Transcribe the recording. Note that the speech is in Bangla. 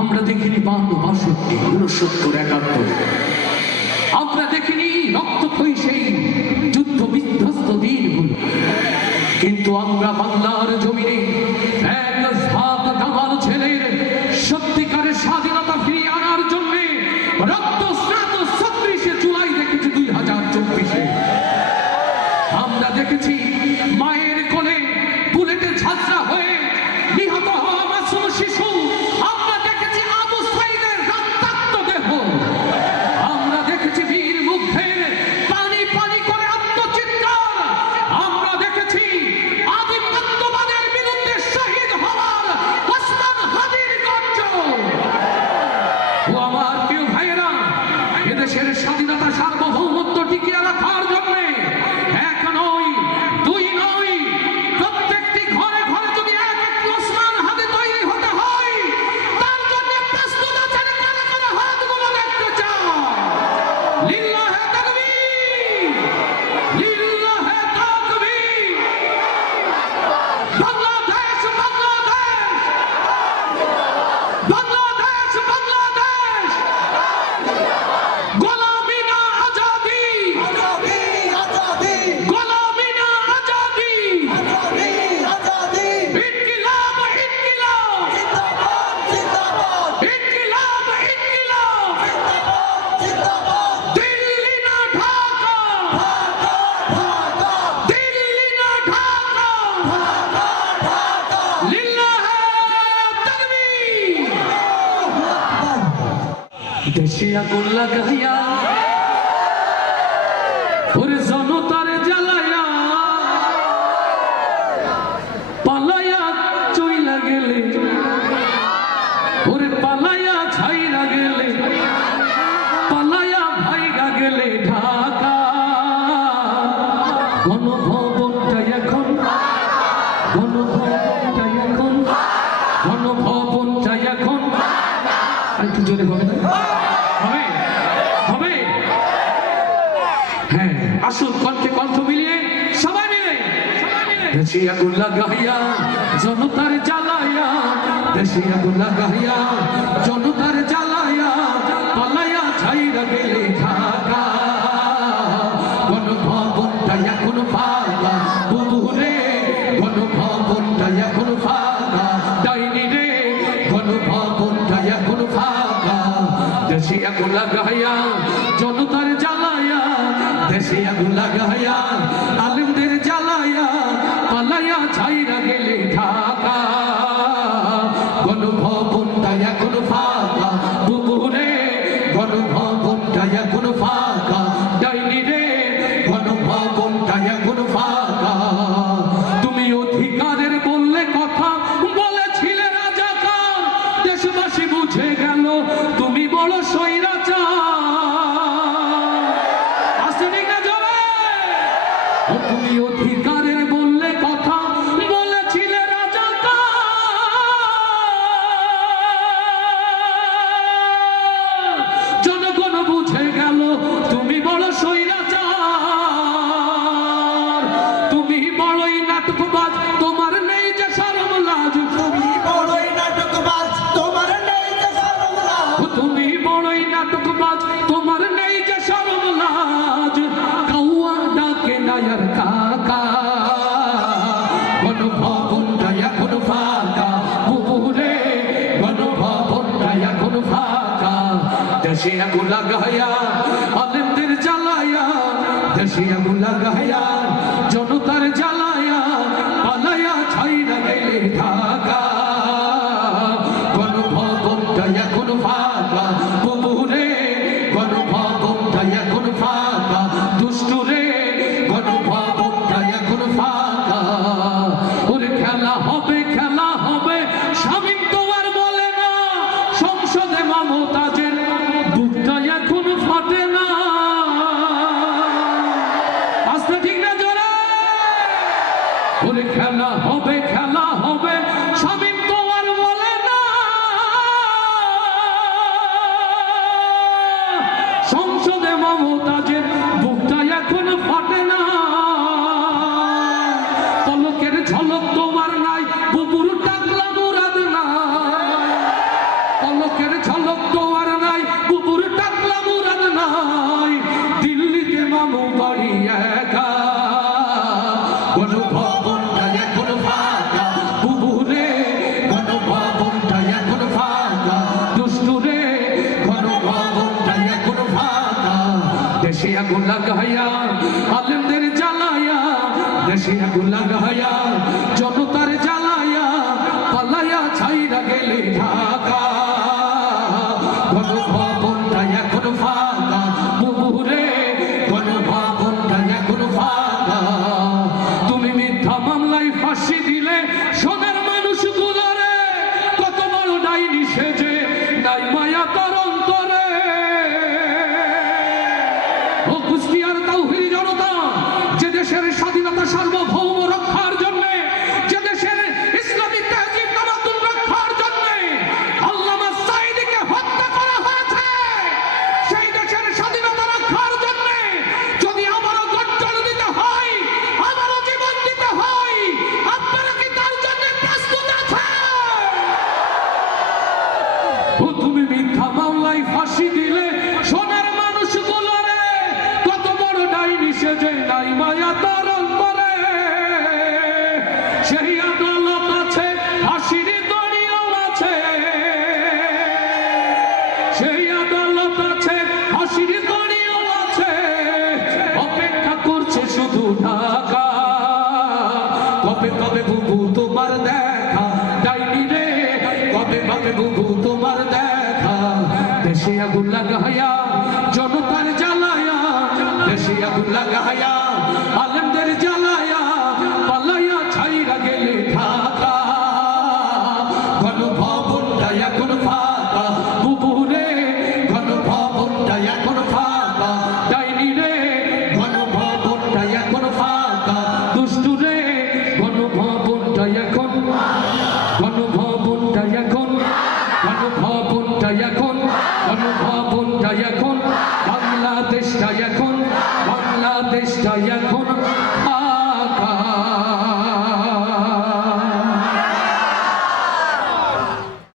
আমরা দেখিনি 52, 62, 69, 71, আমরা দেখিনি রক্তক্ষয়ী সেই যুদ্ধ বিধ্বস্ত দিনগুলো, কিন্তু আমরা বাংলার জমিনে এক সাত দামাল ছেলের সত্যিকারের স্বাধীনতা ফিরিয়ে আনার জন্য রক্তস্নাত 36 জুলাই দেখেছি 2024-এ। আমরা দেখেছি মায়ের কোলে বুলেটে ঝাঁঝরা হয়ে নিহত হওয়া মাসুম শিশু, আমরা দেখেছি আবু সাইদের রক্তাক্ত দেহ, আমরা দেখেছি বীর মুগ্ধের পানি পানি করে আত্মচিৎকার, আমরা দেখেছি আধিপত্যবাদের বিরুদ্ধে শহীদ হওয়ার ওসমান হাদির গর্জন। ও আমার প্রিয় ভাইয়েরা, এদেশের স্বাধীনতা সার্বভৌমত্ব টিকিয়ে রাখার জন্য এক নয়, দুই নয়, প্রত্যেকটি ঘরে ঘরে যদি এক একটি ওসমান হাদি তৈরি হতে হয়, তার জন্য প্রস্তুত আছেন কারা কারা? হাতগুলো দেখতে চাই। লিল্লাহে তাকবীর, লিল্লাহে তাকবীর। বাংলাদেশ, বাংলাদেশ, বাংলাদেশ, বাংলাদেশ। গোলামি না আজাদি, আজাদি আজাদি গোলামি না আজাদি। আজাদি আজাদি ইনকিলাব, ইনকিলাব, জিন্দাবাদ জিন্দাবাদ ইনকিলাব, ইনকিলাব। জিন্দাবাদ জিন্দাবাদ দিল্লি না ঢাকা, ঢাকা ঢাকা দিল্লি না ঢাকা। ঢাকা ঢাকা লিল্লাহে তাকবীর। দেশে আগুন লাগাইয়া ওরে জনতার জ্বালাইয়া পালাইয়া চইলা গেলে, ওরে পালাইয়া ছাইরা গেলে, পালাইয়া ভাইগা গেলে ঢাকা। গণভবনটা এখন, গণভবনটা এখন, গণভবনটা এখন। একটু জোরে হবে না? হবে, হবে। হ্যাঁ, আসুন কণ্ঠে কণ্ঠ মিলিয়ে সবাই মিলে, দেশে আগুন লাগাইয়া জনতার জ্বালাইয়া, দেশে আগুন লাগাইয়া জনতার জ্বালাইয়া পালাইয়া ছাইরা গেলে ঢাকা। গণভবনটা এখন ফাঁকা, বুবুরে গণভবনটা এখন ফাঁকা, ডাইনি রে গণভবনটা এখন ফাঁকা। দেশে আগুন লাগাইয়া জনতার জ্বালাইয়া, দেশে আগুন লাগাইয়া আলেমদের জ্বালাইয়া পালাইয়া ছাইরা গেলে ঢাকা। গণভবনটা এখন ফাঁকা, বুবুরে গণভবনটা এখন ফাঁকা, ডাইনি রে গণভবনটা এখন ফাঁকা। তুমি অধিকারের বললে কথা বলেছিলে রাজাকার, দেশবাসী বুঝে গেল তুমি বড় স্বৈরাচার। আসেনি না জোরে? ও তুমি অধিকারের বললে কথা বলেছিলে রাজাকার, জনগণ বুঝে গেল তুমি বড় স্বৈরাচার। তুমি বড়ই নাটকবাজ, তোমার নেই যে শরম লাজ। তুমি বড়ই নাটকবাজ তোমার নেই যে শরম লাজ তুমি বড়ই নাটকবাজ, তোমার নেই যে শরম লাজ। কাউয়া ডাকে নায়ার কাকা, গণভবনটা এখন ফাঁকা, বুবুরে গণভবনটা এখন ফাঁকা। দেশে আগুন লাগাইয়া আলেমদের জ্বালাইয়া, দেশে আগুন লাগাইয়া জনতার জ্বালাইয়া পালাইয়া ছাইরা গেলে ঢাকা। গণভবনটা এখন ফাঁকা, বুবুরে গণভবনটা এখন ফাঁকা, দুষ্টুরে গণভবনটা এখন ফাঁকা। ওরে খেলা হবে, খেলা হবে, স্বামী তো আর বলে না, সংসদে মমতাজের বুকটা এখন ফাটে না। আসতে ঠিক না জোরে? ওরে খেলা হবে, খেলা হবে, স্বামী তো আর বলে না, সংসদে মমতাজের বুকটা এখন ফাটে না। পলকের ঝলক তোমার নাই, বুবুর টাকলা মুরাদ না। পলক গেলে ঢাকা গণভবনটা এখন ফাঁকা বুবুরে গণভবনটা এখন ফাঁকা তুমি মিথ্যা মামলায় ফাঁসি দিলে সোনার মানুষগুলো রে কত বড় ডাইনি সেজে নাই মায়া তোর অন্তরে ও কুষ্টিয়ার তাওহীদি জনতা যে দেশের স্বাধীনতা সার্বভৌম রক্ষার জন্য যে দেশের ইসলামিক তাহজিব তামাদ্দুন রক্ষার জন্য আল্লামা সাঈদীকে হত্যা করা হয়েছে সেই দেশের স্বাধীনতা রক্ষার জন্য যদি আমারও গর্জন দিতে হয় আমারও জীবন দিতে হয় আপনারা কি তার জন্য প্রস্তুত আছেন ও তুমি মিথ্যা মামলায় ফাঁসি দিলে সোনার মানুষগুলো রে কত বড় ডাইনি সেজে নাই মায়া তোর অন্তরে সেই আদালত আছে ফাঁসির দড়িও আছে সেই আদালত আছে ফাঁসির দড়িও আছে অপেক্ষা করছে শুধু ঢাকা কবে কবে বুবু তোমার দেখা ডাইনি রে কবে কবে বুবু তোমার দেখা দেশে আগুন লাগাইয়া জনতার জ্বালায়া দেশে আগুন লাগাইয়া আলেমদের জ্বালায়া পালাইয়া ছাইরা গেলে ঢাকা গণভবনটা এখন ফাঁকা বুবুরে গণভবনটা এখন ফাঁকা ডাইনি রে গণভবনটা এখন ফাঁকা দুষ্টু রে গণভবনটা এখন গণভবনটা এখন গণভবনটা এখন গণভবনটা এখন বাংলাদেশটা এখন